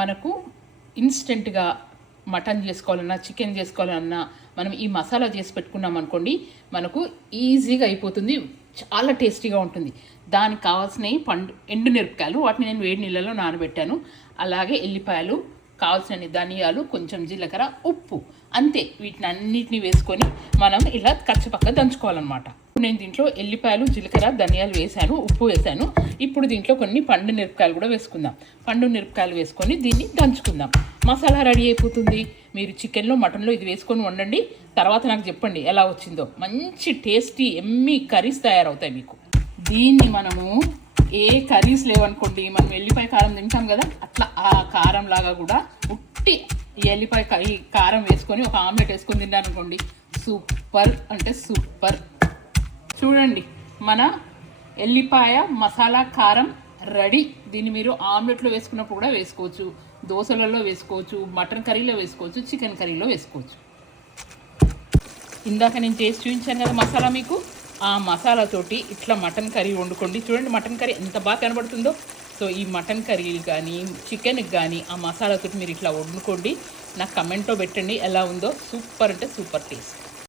మనకు ఇన్స్టెంట్గా మటన్ చేసుకోవాలన్నా చికెన్ చేసుకోవాలన్నా మనం ఈ మసాలా చేసి పెట్టుకున్నాం అనుకోండి, మనకు ఈజీగా అయిపోతుంది, చాలా టేస్టీగా ఉంటుంది. దానికి కావాల్సినవి ఎండు మిరపకాయలు, వాటిని నేను వేడి నీళ్ళలో నానబెట్టాను. అలాగే ఎల్లిపాయలు, కావాల్సిన ధనియాలు, కొంచెం జీలకర్ర, ఉప్పు, అంతే. వీటిని అన్నిటిని వేసుకొని మనం ఇలా కచ్చపక్క దంచుకోవాలన్నమాట. నేను దీంట్లో ఎల్లిపాయలు, జీలకర్ర, ధనియాలు వేసాను, ఉప్పు వేసాను. ఇప్పుడు దీంట్లో కొన్ని పండు మిరపకాయలు కూడా వేసుకుందాం. పండు మిరపకాయలు వేసుకొని దీన్ని దంచుకుందాం. మసాలా రెడీ అయిపోతుంది. మీరు చికెన్లో మటన్లో ఇది వేసుకొని వండండి. తర్వాత నాకు చెప్పండి ఎలా వచ్చిందో. మంచి టేస్టీ ఎమ్మీ కర్రీస్ తయారవుతాయి మీకు. దీన్ని మనము ఏ కర్రీస్ లేవనుకోండి, మనం ఎల్లిపాయ కారం తింటాం కదా, అట్లా ఆ కారం లాగా కూడా ఉట్టి ఎల్లిపాయ కారం వేసుకొని ఒక ఆమ్లెట్ వేసుకొని తిన్నారనుకోండి, సూపర్ అంటే సూపర్. చూడండి, మన ఎల్లిపాయ మసాలా కారం రెడీ. దీన్ని మీరు ఆమ్లెట్లో వేసుకున్నప్పుడు కూడా వేసుకోవచ్చు, దోశలలో వేసుకోవచ్చు, మటన్ కర్రీలో వేసుకోవచ్చు, చికెన్ కర్రీలో వేసుకోవచ్చు. ఇందాక నేను చేసి చూపించాను కదా మసాలా మీకు, ఆ మసాలాతోటి ఇట్లా మటన్ కర్రీ వండుకోండి. చూడండి మటన్ కర్రీ ఎంత బాగా కనబడుతుందో. సో ఈ మటన్ కర్రీలు కానీ చికెన్కి కానీ ఆ మసాలాతోటి మీరు ఇట్లా వండుకోండి. నాకు కమెంట్లో పెట్టండి ఎలా ఉందో. సూపర్ అంటే సూపర్ టేస్ట్.